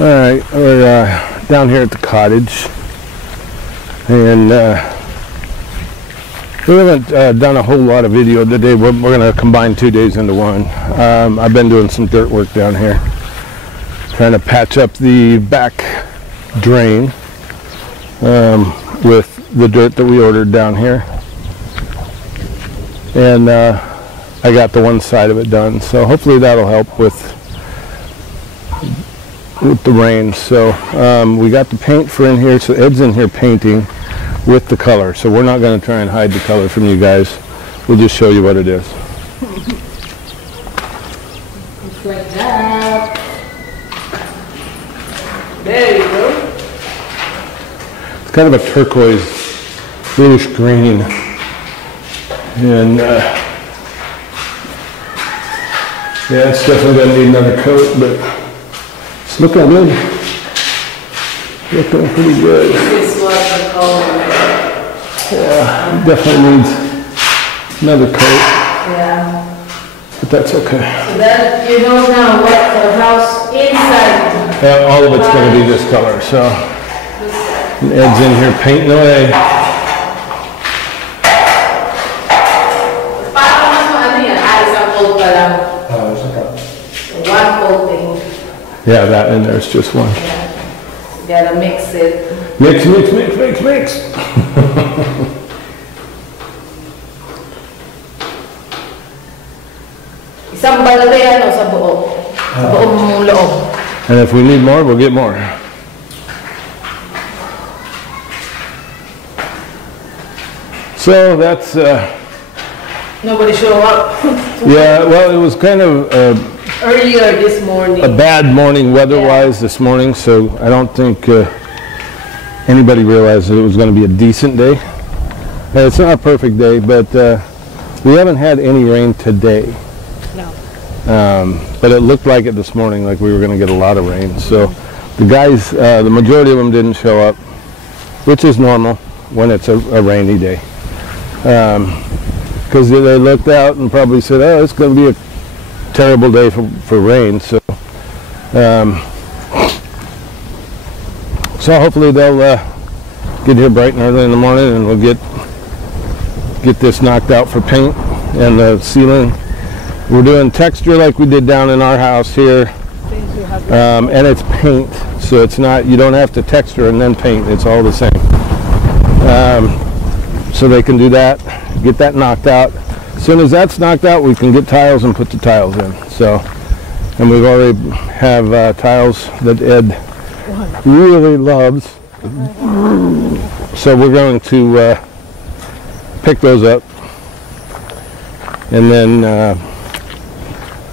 Alright, we're down here at the cottage, and we haven't done a whole lot of video today. We're going to combine 2 days into one. I've been doing some dirt work down here, trying to patch up the back drain with the dirt that we ordered down here, and I got the one side of it done, so hopefully that'll help with the rain. So we got the paint for in here, so Ed's in here painting with the color, so we're not going to try and hide the color from you guys. We'll just show you what it is. Just like that. There you go. It's kind of a turquoise bluish green, and yeah, it's definitely going to need another coat, but it's looking good. Looking pretty good. This was the color. Yeah, definitely needs another coat. Yeah. But that's okay. So that you know now what the house inside. Yeah, all of it's going to be this color, so. And Ed's in here painting away. One whole thing. Yeah, that and there's just one. Yeah. You gotta mix it. Mix, mix, mix, mix, mix. Isang balde ano sa buo. Sa buong loob. And if we need more, we'll get more. So that's Nobody show up. yeah, well, it was kind of Earlier this morning. a bad morning weather-wise this morning, so I don't think anybody realized that it was going to be a decent day. It's not a perfect day, but we haven't had any rain today. No. But it looked like it this morning, like we were going to get a lot of rain. So the guys, the majority of them didn't show up, which is normal when it's a rainy day. Because they looked out and probably said, oh, it's going to be a terrible day for rain. So so hopefully they'll get here bright and early in the morning, and we'll get this knocked out for paint and the ceiling. We're doing texture like we did down in our house here, and it's paint, so it's not, you don't have to texture and then paint, it's all the same. So they can do that, get that knocked out. As soon as that's knocked out, we can get tiles and put the tiles in. So, and we've already have tiles that Ed really loves, so we're going to pick those up, and then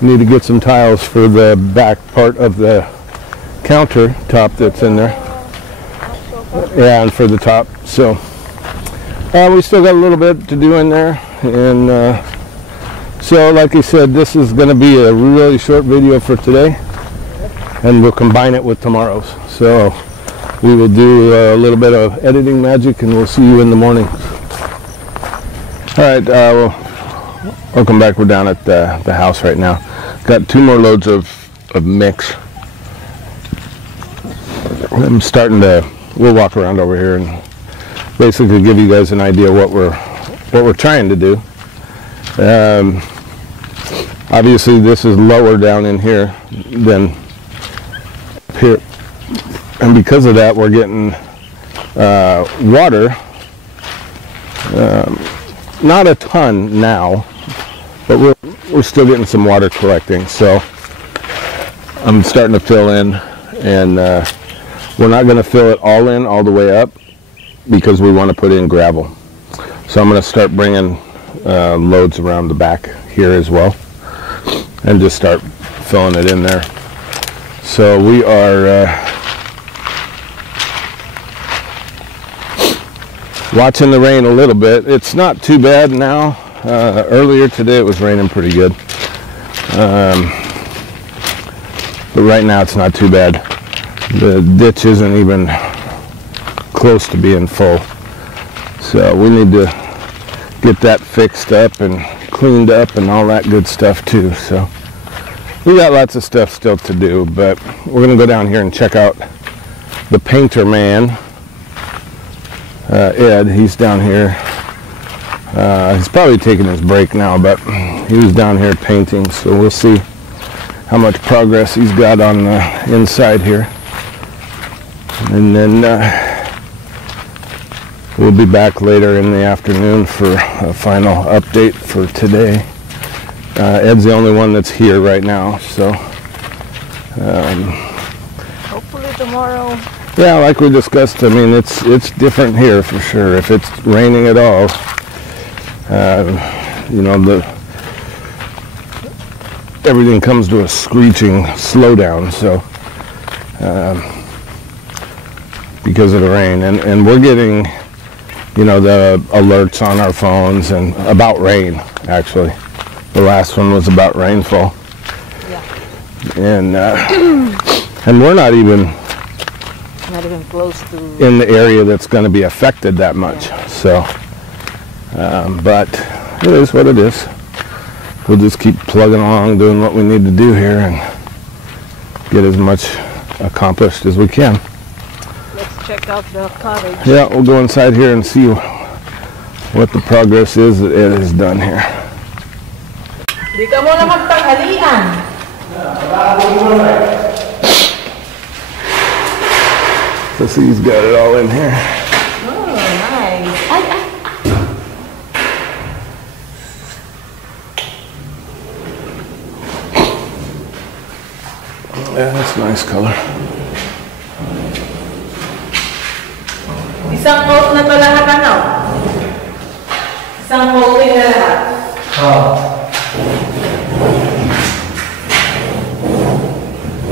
need to get some tiles for the back part of the countertop that's in there. Yeah, and for the top. So we still got a little bit to do in there, and so like I said, this is going to be a really short video for today, and we'll combine it with tomorrow's. So we will do a little bit of editing magic, and we'll see you in the morning. All right, welcome back. We're down at the house right now. Got 2 more loads of mix. I'm starting to, we'll walk around over here and basically give you guys an idea what we're trying to do. Obviously this is lower down in here than up here, and because of that we're getting water, not a ton now, but we're still getting some water collecting. So I'm starting to fill in, and we're not going to fill it all in all the way up because we want to put in gravel. So I'm going to start bringing loads around the back here as well, and just start filling it in there. So we are watching the rain a little bit. It's not too bad now. Earlier today it was raining pretty good, but right now it's not too bad. The ditch isn't even close to being full, so we need to get that fixed up and cleaned up and all that good stuff too. So We got lots of stuff still to do, but we're going to go down here and check out the painter man, Ed. He's down here. He's probably taking his break now, but he was down here painting, so we'll see how much progress he's got on the inside here. And then we'll be back later in the afternoon for a final update for today. Ed's the only one that's here right now, so Hopefully tomorrow. yeah, like we discussed, I mean, it's different here for sure. If it's raining at all, you know, everything comes to a screeching slowdown. So because of the rain, and we're getting, you know, the alerts on our phones and about rain. Actually, the last one was about rainfall. Yeah. And we're not even close to in the area that's going to be affected that much. Yeah. So, but it is what it is. We'll just keep plugging along, doing what we need to do here, and get as much accomplished as we can. Let's check out the cottage. Yeah, we'll go inside here and see what the progress is that Ed has done here. Di ka muna magtanghalian. So see, he's got it all in here. Oh, nice. Yeah, that's a nice color. Isang coat na to lahat, ano? Isang coating na lahat.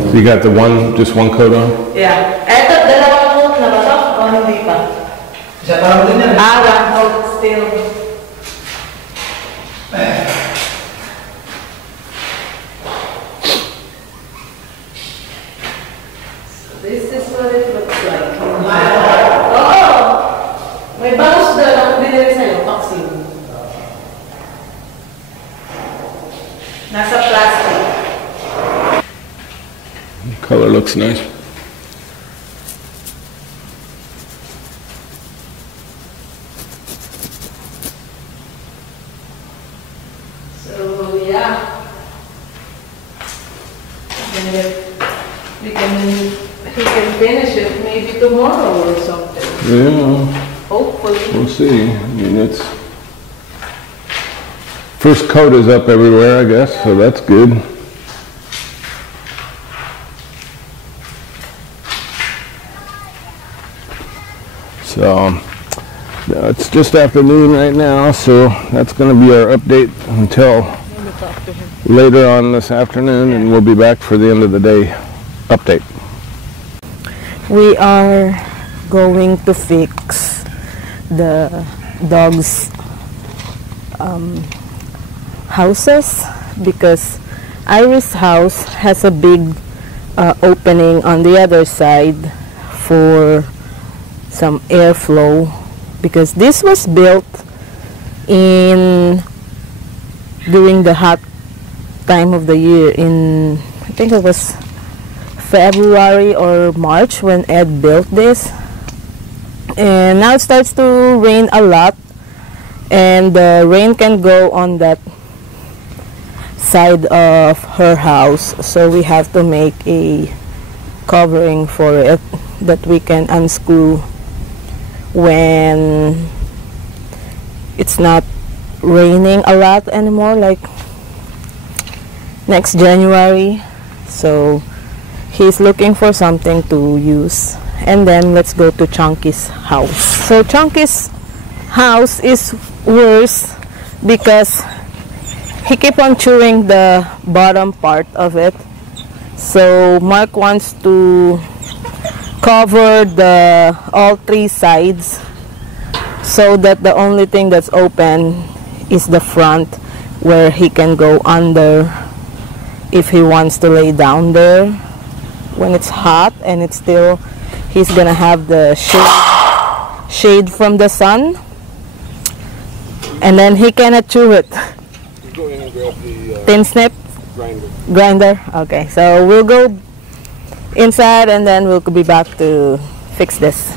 So you got the just one coat on? Yeah. Eto, dalawang coat na ba to? O hindi pa? Isa pa lang din yan. One coat still. This is what it looks like. Oo! May bangus doon ang binili sa'yo, vaccine. Nasa plastic. Color looks nice. So yeah, we can finish it maybe tomorrow or something. Yeah, Hopefully. we'll see. I mean, it's first coat is up everywhere, I guess, so that's good. So it's just afternoon right now, so that's going to be our update until later on this afternoon, and we'll be back for the end of the day update. We are going to fix the dogs' houses because Iris' house has a big opening on the other side for some airflow, because this was built during the hot time of the year in, I think it was February or March when Ed built this, and now it starts to rain a lot, and the rain can go on that side of her house, so we have to make a covering for it that we can unscrew when it's not raining a lot anymore, like next January. So he's looking for something to use. And then let's go to Chunky's house. So Chunky's house is worse because he keep on chewing the bottom part of it. So Mark wants to cover all three sides so that the only thing that's open is the front, where he can go under if he wants to lay down there when it's hot, and it's still, he's gonna have the shade from the sun, and then he cannot chew it. Go in and grab the Tin snip. Grinder? Okay, so we'll go inside and then we'll be back to fix this.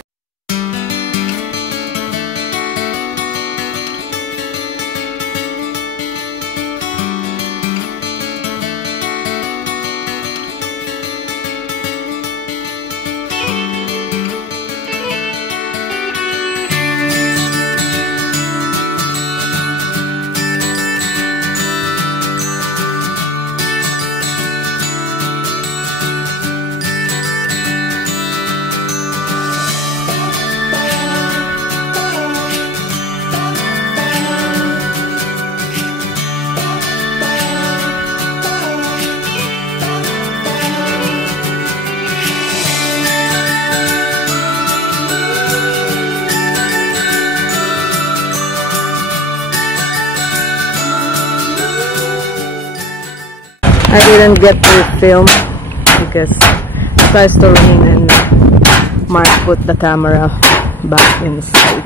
I didn't get to film because it starts to rain and Mark put the camera back inside.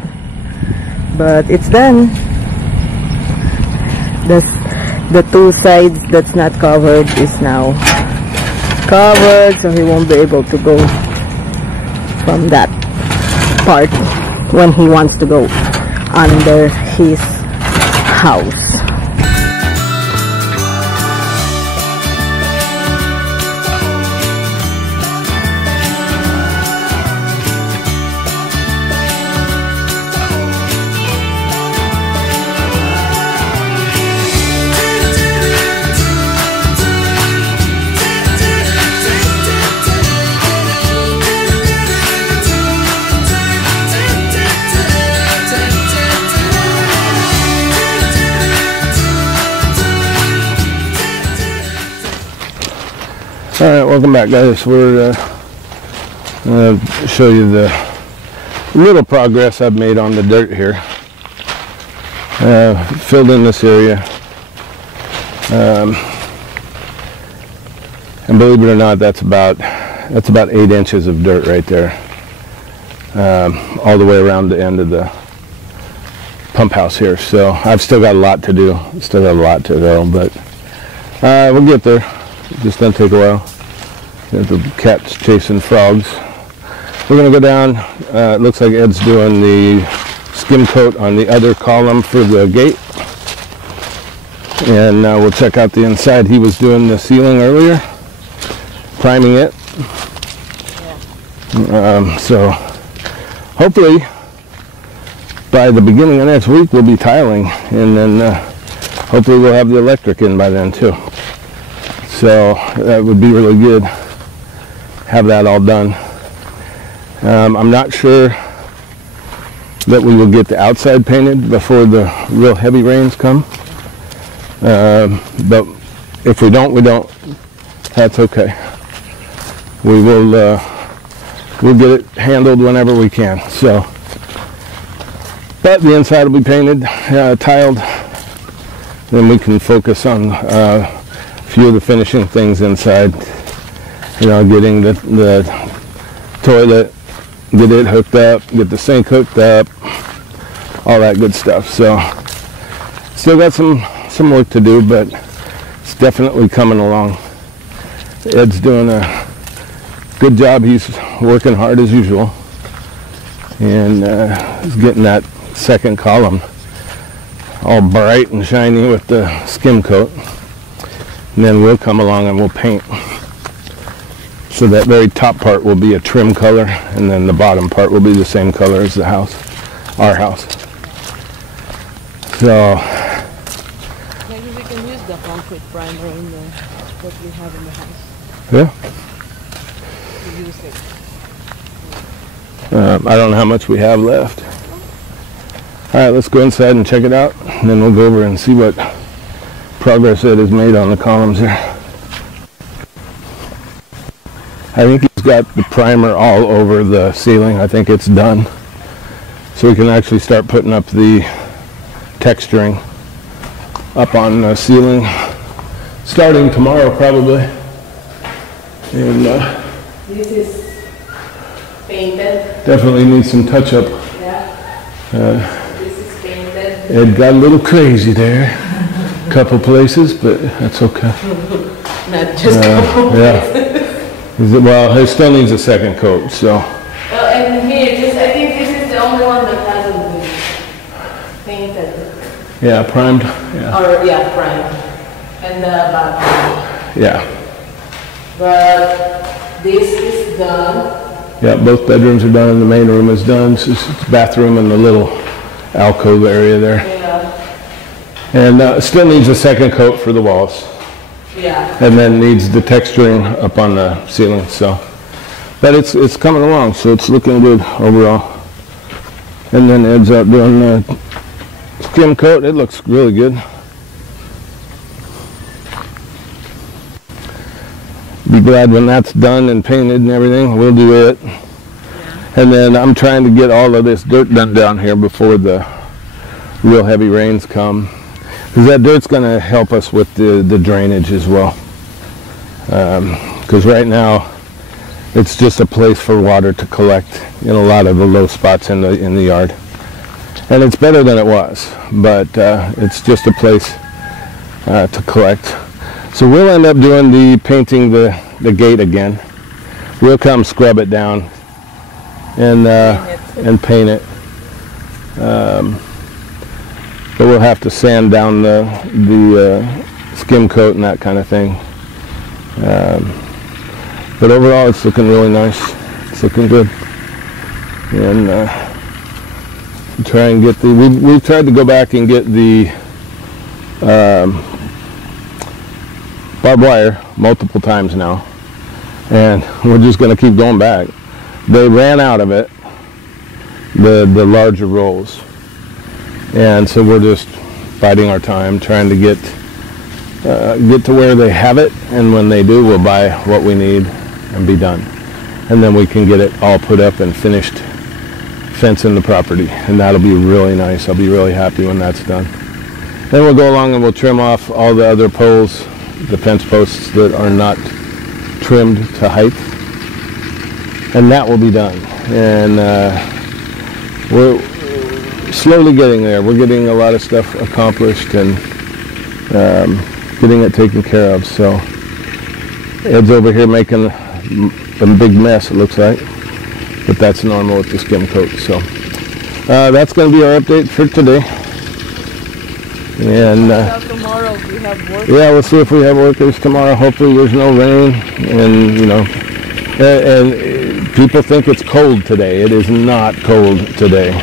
But it's done. The two sides that's not covered is now covered, so he won't be able to go from that part when he wants to go under his house. Alright, welcome back, guys. We're going to show you the little progress I've made on the dirt here. Filled in this area. And believe it or not, that's about 8 inches of dirt right there. All the way around the end of the pump house here. So I've still got a lot to do. Still got a lot to go, but we'll get there. It's just gonna take a while. The cat's chasing frogs. We're gonna go down. It looks like Ed's doing the skim coat on the other column for the gate, and we'll check out the inside. He was doing the ceiling earlier, priming it. Yeah. So hopefully by the beginning of next week we'll be tiling, and then hopefully we'll have the electric in by then too. So that would be really good, have that all done. I'm not sure that we will get the outside painted before the real heavy rains come. But if we don't, we don't. That's okay. We will we'll get it handled whenever we can. So, but the inside will be painted, tiled. Then we can focus on few of the finishing things inside, you know, getting the toilet, get it hooked up, get the sink hooked up, all that good stuff. So still got some work to do, but it's definitely coming along. Ed's doing a good job. He's working hard as usual, and he's getting that second column all bright and shiny with the skim coat. And then we'll come along and we'll paint. So that very top part will be a trim color, and then the bottom part will be the same color as the house, our house. So maybe we can use the concrete primer in the what we have in the house. yeah. We use it. I don't know how much we have left. All right, let's go inside and check it out, and then we'll go over and see what progress that is made on the columns here. I think he's got the primer all over the ceiling. I think it's done. So we can actually start putting up the texturing up on the ceiling starting tomorrow probably. And this is painted. definitely needs some touch up. Yeah. This is painted. It got a little crazy there. couple places, but that's okay. Not just couple. Well, it still needs a second coat, so. And here, I think this is the only one that hasn't been painted. Yeah, primed. Yeah. Or, yeah, primed. And the bathroom. Yeah. But this is done. Yeah, both bedrooms are done and the main room is done. So it's bathroom and the little alcove area there. Yeah. And still needs a second coat for the walls. Yeah. And then needs the texturing up on the ceiling. So, but it's coming along, so it's looking good overall. And then Ed's out doing the skim coat. It looks really good. Be glad when that's done and painted and everything. We'll do it. Yeah. And then I'm trying to get all of this dirt done down here before the real heavy rains come. Because that dirt's going to help us with the drainage as well. Because right now it's just a place for water to collect in a lot of the low spots in the yard. And it's better than it was, but it's just a place to collect. So we'll end up doing painting the gate again. We'll come scrub it down and paint it. But we'll have to sand down the skim coat and that kind of thing. But overall, it's looking really nice. It's looking good. And try and get we've tried to go back and get the barbed wire multiple times now, and we're just going to keep going back. They ran out of it, the larger rolls, and so we're just biding our time, trying to get to where they have it, and when they do, we'll buy what we need and be done, and then we can get it all put up and finished fencing the property, and that'll be really nice. I'll be really happy when that's done. Then we'll go along and we'll trim off all the other poles, the fence posts that are not trimmed to height, and that will be done. And we're slowly getting there. We're getting a lot of stuff accomplished and getting it taken care of. So Ed's over here making a big mess, it looks like, but that's normal with the skim coat. So that's going to be our update for today. And tomorrow we have work. Yeah, we'll see if we have workers tomorrow. Hopefully there's no rain, and and people think it's cold today. It is not cold today.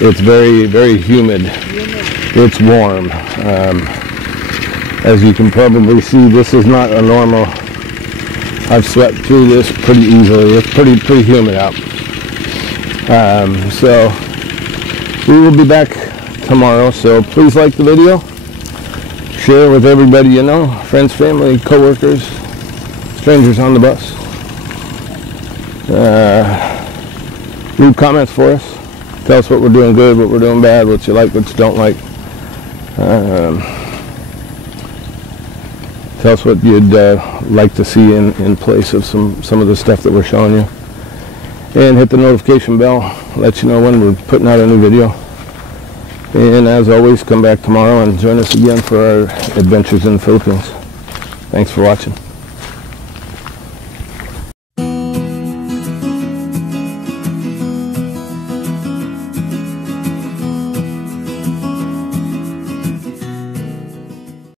It's very, very humid. It's warm. As you can probably see, this is not a normal. I've swept through this pretty easily. It's pretty humid out. So we will be back tomorrow, so please like the video, share with everybody you know, friends, family, co-workers, strangers on the bus. Leave comments for us. Tell us what we're doing good, what we're doing bad, what you like, what you don't like. Tell us what you'd like to see in place of some of the stuff that we're showing you. And hit the notification bell, let you know when we're putting out a new video. And as always, come back tomorrow and join us again for our adventures in the Philippines. Thanks for watching.